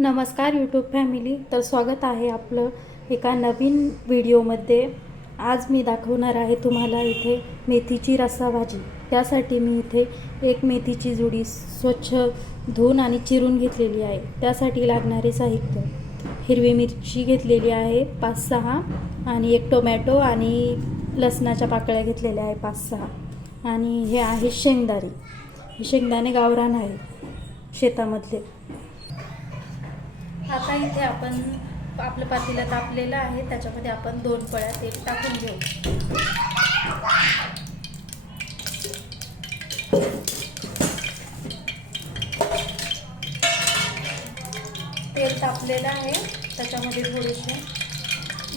नमस्कार YouTube family तर स्वागत आहे आपलं एका नवीन व्हिडिओमध्ये आज मी दाखवणार आहे तुम्हाला इथे मेथीची रस्सा भाजी त्यासाठी मी इथे एक मेथीची जुडी स्वच्छ धुवून आणि चिरून घेतलेली आहे. त्यासाठी लागणारे साहित्य. हिरवी मिरची घेतलेली आहे पाच सहा आणि एक टोमॅटो आणि लसणाच्या पाकळ्या घेतलेल्या आहे पाच सहा आणि हे आहे शेंगदाणे. हे शेंगदाणे गावरान आहे शेतामधले. आता इथे आपण आपलं पातेलं तापलेलं आहे त्याच्यामध्ये आपण दोन पळ्या तेल टाकून घेऊ. तेल तापलेलं आहे त्याच्यामध्ये थोडेसे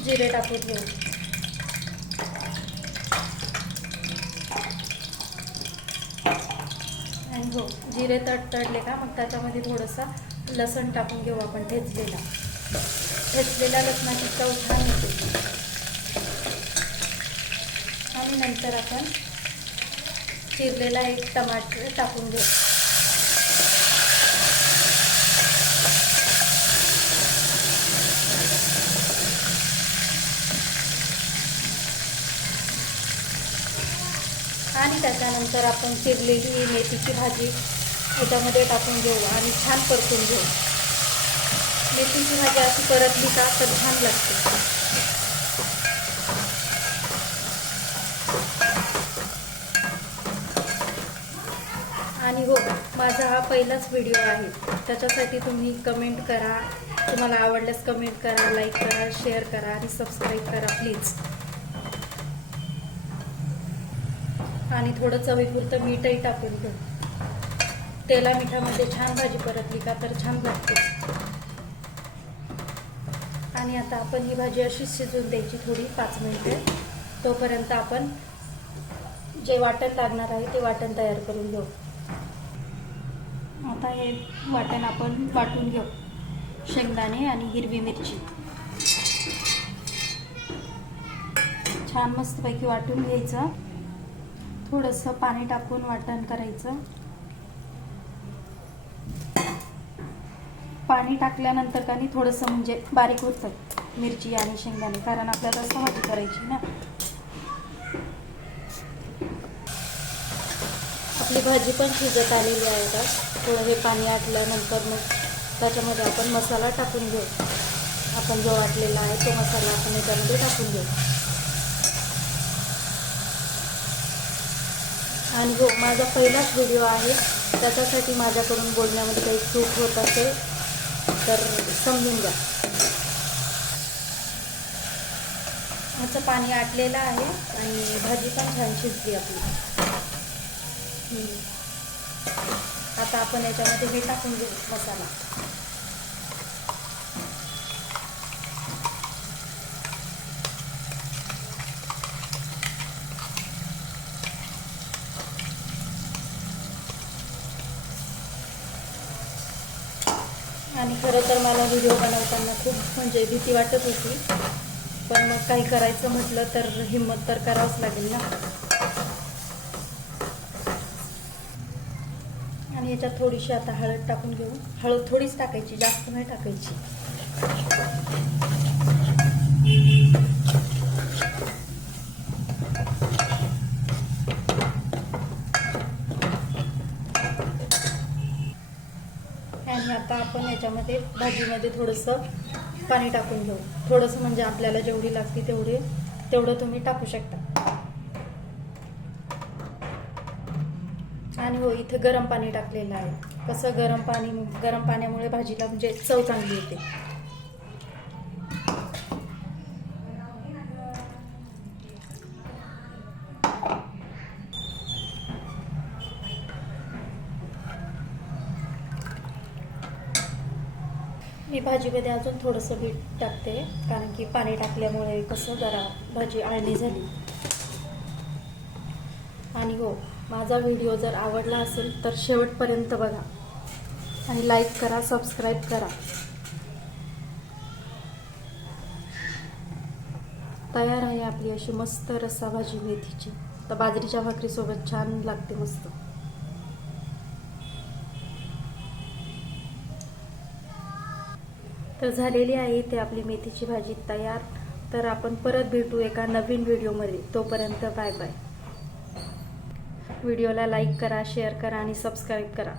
जिरे टाकून घेऊ. आणि हो जिरे तडतडले का? मग त्याच्यामध्ये थोडंसं लसण टाकून घेऊ आपण ठेचलेला. ठेचलेल्या लसणाची चव छान येते आणि नंतर आपण चिरलेला एक टमाटर टाकून घेऊ. आणि त्याच्यानंतर आपण चिरलेली मेथीची भाजी याच्यामध्ये टाकून घेऊ आणि छान परतून घेऊ. मेथीची भाजी अशी परतली का तर छान लागते. आणि हो माझा हा पहिलाच व्हिडिओ आहे. त्याच्यासाठी तुम्ही कमेंट करा. तुम्हाला आवडल्यास कमेंट करा लाईक करा शेअर करा आणि सबस्क्राईब करा प्लीज आणि थोडं चवीपुरतं मीठही टाकून घेऊ तेला मिठामध्ये छान भाजी परतली का तर छान लागते. आणि आता आपण ही भाजी अशी शिजवून द्यायची थोडी पाच मिनिटे. तोपर्यंत आपण जे वाटण लागणार आहे ते वाटण तयार करून घेऊ. आता हे वाटण आपण वाटून घेऊ. शेंगदाणे आणि हिरवी मिरची. छान मस्तपैकी वाटून घ्यायचं. थोडंसं पाणी टाकून वाटण करायचं. पाणी टाकल्यानंतर का नाही थोडंसं म्हणजे बारीक होतं. मिरची आणि शेंगदाणे कारण आपल्याला रस्सा भाजी करायची ना. आपली भाजी पण शिजत आलेली आहे का थोडं हे पाणी आटल्यानंतर मग त्याच्यामध्ये आपण मसाला टाकून घेऊ. आपण जो वाटलेला आहे तो मसाला आपण याच्यामध्ये टाकून घेऊ. आणि हो माझा पहिलाच व्हिडिओ आहे. त्याच्यासाठी माझ्याकडून बोलण्यामध्ये काही चूक होत असेल तर समजून घ्या. ह्याचं पाणी आटलेलं आहे आणि भाजी पण छान शिजली आपली. आता आपण याच्यामध्ये हे टाकून घेऊ मसाला. आणि खरं तर मला व्हिडिओ बनवताना खूप म्हणजे भीती वाटत होती. पण मग काही करायचं म्हटलं तर हिंमत तर करावंच लागेल ना. आणि याच्यात थोडीशी आता हळद टाकून घेऊ. हळद थोडीच टाकायची जास्त नाही टाकायची. आणि आता आपण याच्यामध्ये भाजीमध्ये थोडंसं पाणी टाकून घेऊ. थोडंसं म्हणजे आपल्याला जेवढी लागते तेवढे तेवढं तुम्ही टाकू शकता. आणि हो इथे गरम पाणी टाकलेलं आहे. कसं गरम पाणी गरम पाण्यामुळे भाजीला म्हणजे चव चांगली येते. मी भाजीमध्ये अजून थोडंसं बीट टाकते कारण की पाणी टाकल्यामुळे कसं जरा भाजी आळणी झाली. आणि हो माझा व्हिडिओ जर आवडला असेल तर शेवटपर्यंत बघा. आणि लाईक करा सबस्क्राईब करा. तयार आहे आपली अशी मस्त रस्सा भाजी मेथीची. तर बाजरीच्या भाकरीसोबत छान लागते मस्त. तर झालेली आहे ते आपली मेथीची भाजी तयार. तर आपण परत भेटू एका नवीन व्हिडिओमध्ये. तोपर्यंत बाय बाय. व्हिडिओला लाईक करा शेअर करा आणि सबस्क्राईब करा.